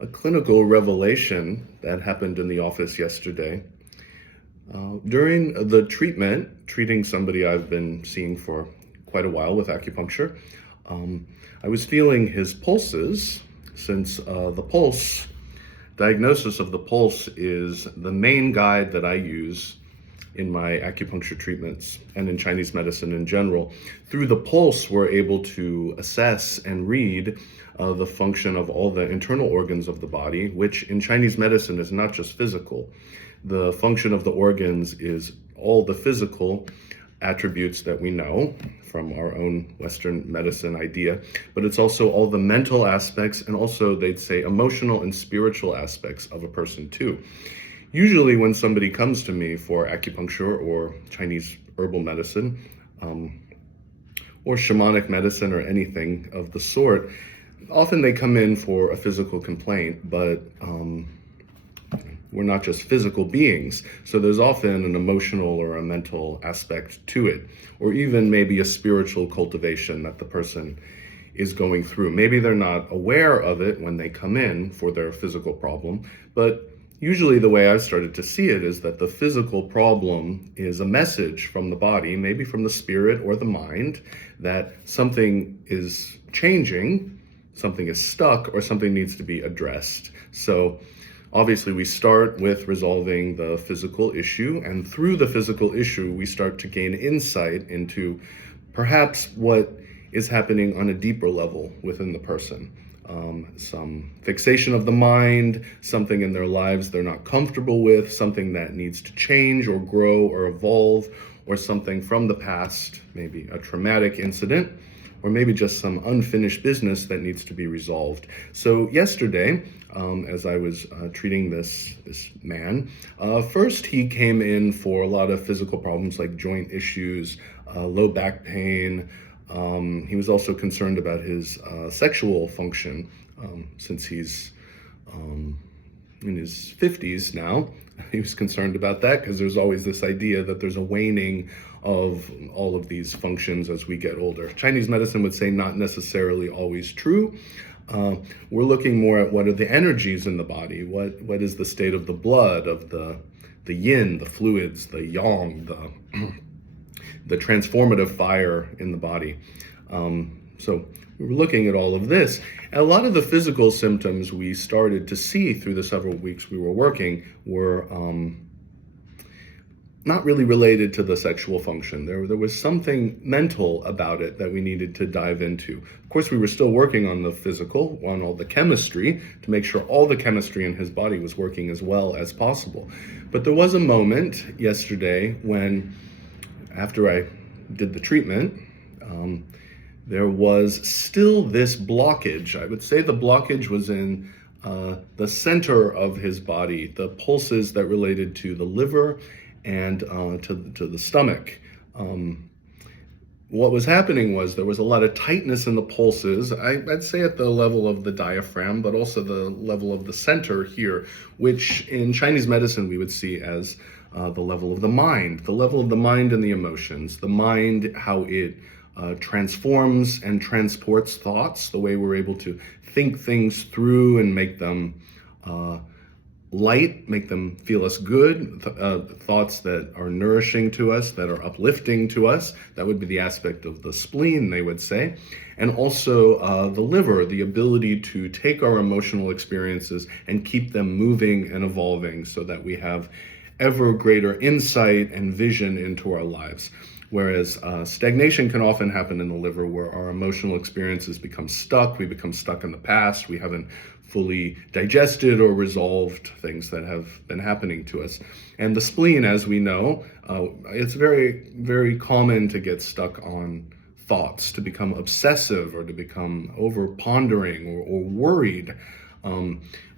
a clinical revelation that happened in the office yesterday. During the treating somebody I've been seeing for quite a while with acupuncture, I was feeling his pulses since the pulse diagnosis of the pulse is the main guide that I use in my acupuncture treatments and in Chinese medicine in general. Through the pulse, we're able to assess and read the function of all the internal organs of the body, which in Chinese medicine is not just physical. The function of the organs is all the physical attributes that we know from our own Western medicine idea, but it's also all the mental aspects and also, they'd say, emotional and spiritual aspects of a person too. Usually when somebody comes to me for acupuncture or Chinese herbal medicine, or shamanic medicine or anything of the sort, often they come in for a physical complaint, but we're not just physical beings. So there's often an emotional or a mental aspect to it, or even maybe a spiritual cultivation that the person is going through. Maybe they're not aware of it when they come in for their physical problem, but usually the way I've started to see it is that the physical problem is a message from the body, maybe from the spirit or the mind, that something is changing, something is stuck, or something needs to be addressed. So obviously we start with resolving the physical issue, and through the physical issue, we start to gain insight into perhaps what is happening on a deeper level within the person. Some fixation of the mind, something in their lives they're not comfortable with, something that needs to change or grow or evolve, or something from the past, maybe a traumatic incident, or maybe just some unfinished business that needs to be resolved. So yesterday, as I was treating this man, first he came in for a lot of physical problems like joint issues, low back pain. He was also concerned about his sexual function, since he's in his 50s now. He was concerned about that because there's always this idea that there's a waning of all of these functions as we get older. Chinese medicine would say not necessarily always true. We're looking more at what are the energies in the body, what is the state of the blood, of the yin, the fluids, the yang, the transformative fire in the body. So we were looking at all of this. And a lot of the physical symptoms we started to see through the several weeks we were working were not really related to the sexual function. There was something mental about it that we needed to dive into. Of course, we were still working on the physical, on all the chemistry, to make sure all the chemistry in his body was working as well as possible. But there was a moment yesterday when, after I did the treatment, there was still this blockage. I would say the blockage was in the center of his body, the pulses that related to the liver and to the stomach. What was happening was there was a lot of tightness in the pulses, I'd say at the level of the diaphragm, but also the level of the center here, which in Chinese medicine we would see as the level of the mind and the emotions. The mind, how it transforms and transports thoughts, the way we're able to think things through and make them light, make them feel us good, thoughts that are nourishing to us, that are uplifting to us. That would be the aspect of the spleen, they would say. And also the liver, the ability to take our emotional experiences and keep them moving and evolving so that we have ever greater insight and vision into our lives. Whereas stagnation can often happen in the liver, where our emotional experiences become stuck. We become stuck in the past. We haven't fully digested or resolved things that have been happening to us. And the spleen, as we know, it's very, very common to get stuck on thoughts, to become obsessive or to become over pondering or worried,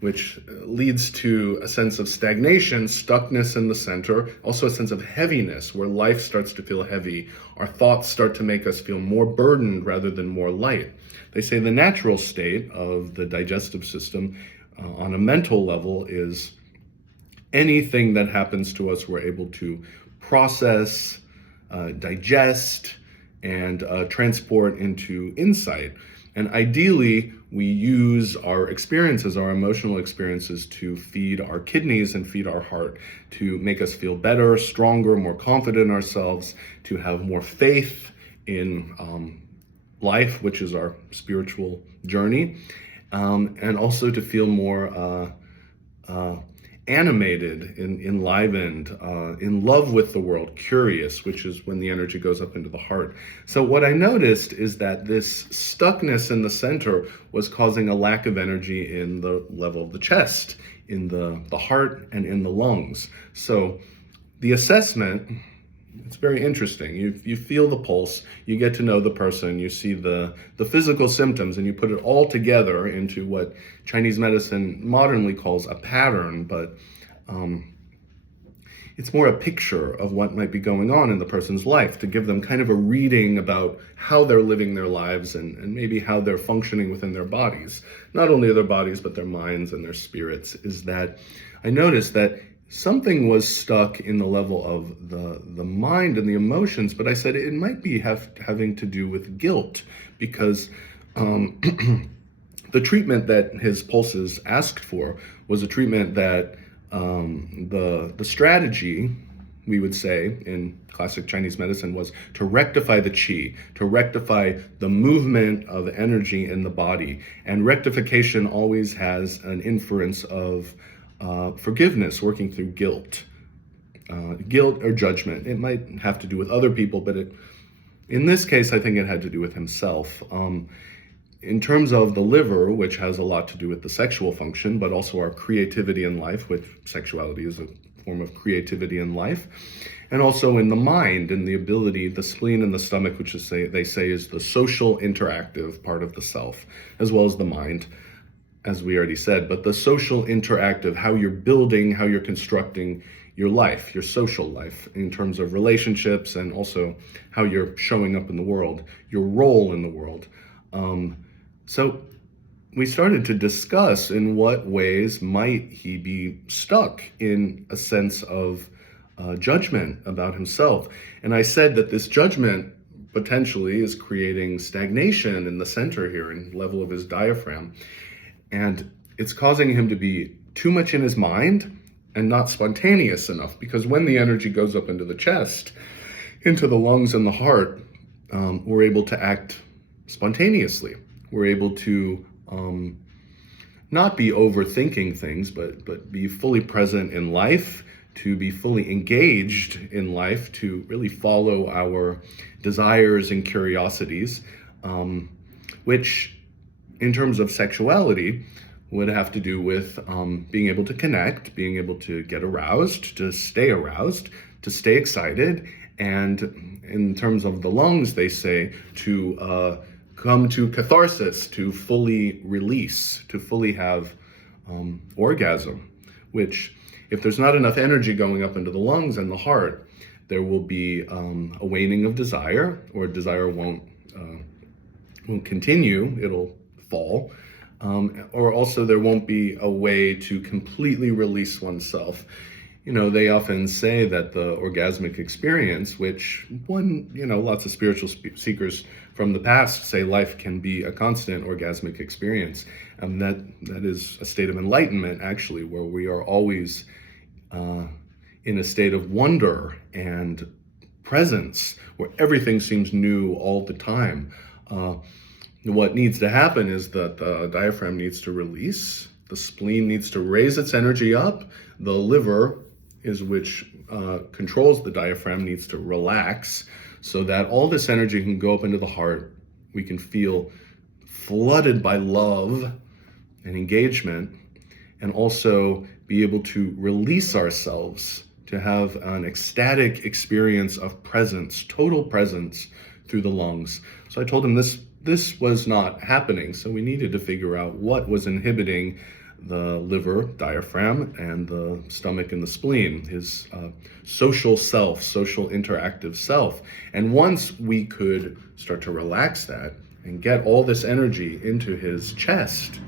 which leads to a sense of stagnation, stuckness in the center, also a sense of heaviness, where life starts to feel heavy. Our thoughts start to make us feel more burdened rather than more light. They say the natural state of the digestive system on a mental level is anything that happens to us, we're able to process, digest, and transport into insight. And ideally, we use our experiences, our emotional experiences, to feed our kidneys and feed our heart, to make us feel better, stronger, more confident in ourselves, to have more faith in life, which is our spiritual journey, and also to feel more animated, enlivened, in love with the world, curious, which is when the energy goes up into the heart. So what I noticed is that this stuckness in the center was causing a lack of energy in the level of the chest, in the heart, and in the lungs. So the assessment, it's very interesting. You feel the pulse, you get to know the person, you see the physical symptoms, and you put it all together into what Chinese medicine modernly calls a pattern, but it's more a picture of what might be going on in the person's life, to give them kind of a reading about how they're living their lives and maybe how they're functioning within their bodies. Not only their bodies, but their minds and their spirits. Is that I noticed that something was stuck in the level of the mind and the emotions, but I said it might be having to do with guilt, because the treatment that his pulses asked for was a treatment that the strategy, we would say in classic Chinese medicine, was to rectify the qi, to rectify the movement of energy in the body. And rectification always has an inference of forgiveness, working through guilt or judgment. It might have to do with other people, but in this case, I think it had to do with himself. In terms of the liver, which has a lot to do with the sexual function, but also our creativity in life, which sexuality is a form of creativity in life, and also in the mind and the ability, the spleen and the stomach, which they say is the social interactive part of the self, as well as the mind, as we already said, but the social interactive, how you're building, how you're constructing your life, your social life, in terms of relationships, and also how you're showing up in the world, your role in the world. So we started to discuss in what ways might he be stuck in a sense of judgment about himself. And I said that this judgment potentially is creating stagnation in the center here, in the level of his diaphragm. And it's causing him to be too much in his mind and not spontaneous enough, because when the energy goes up into the chest, into the lungs and the heart, we're able to act spontaneously. We're able to not be overthinking things, but be fully present in life, to be fully engaged in life, to really follow our desires and curiosities, which in terms of sexuality would have to do with being able to connect, being able to get aroused, to stay excited, and in terms of the lungs, they say to come to catharsis, to fully release, to fully have orgasm, which if there's not enough energy going up into the lungs and the heart, there will be a waning of desire, or desire won't continue, it'll fall, or also there won't be a way to completely release oneself. You know, they often say that the orgasmic experience, which lots of spiritual seekers from the past say life can be a constant orgasmic experience. And that is a state of enlightenment, actually, where we are always in a state of wonder and presence, where everything seems new all the time. What needs to happen is that the diaphragm needs to release, the spleen needs to raise its energy up, the liver, which controls the diaphragm, needs to relax, so that all this energy can go up into the heart. We can feel flooded by love and engagement, and also be able to release ourselves, to have an ecstatic experience of presence, total presence through the lungs. So I told him this was not happening, so we needed to figure out what was inhibiting the liver, diaphragm, and the stomach and the spleen, his social self, social interactive self. And once we could start to relax that and get all this energy into his chest,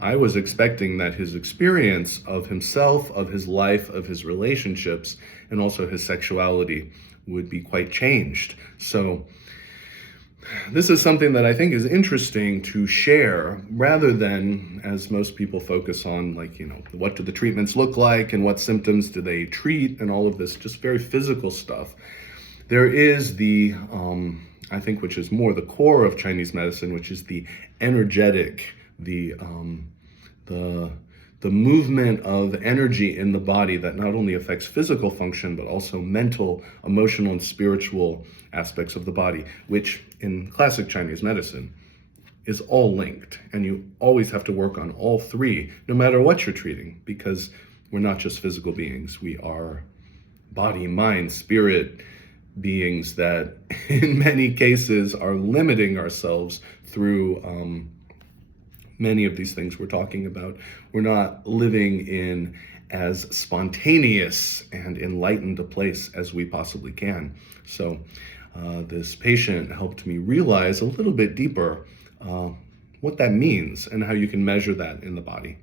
I was expecting that his experience of himself, of his life, of his relationships, and also his sexuality would be quite changed. So This is something that I think is interesting to share rather than, as most people focus on, like, what do the treatments look like and what symptoms do they treat and all of this just very physical stuff. There is I think, which is more the core of Chinese medicine, which is the energetic, the movement of energy in the body that not only affects physical function, but also mental, emotional, and spiritual aspects of the body, which in classic Chinese medicine is all linked. And you always have to work on all three, no matter what you're treating, because we're not just physical beings. We are body, mind, spirit beings that in many cases are limiting ourselves through many of these things we're talking about. We're not living in as spontaneous and enlightened a place as we possibly can. So this patient helped me realize a little bit deeper what that means and how you can measure that in the body.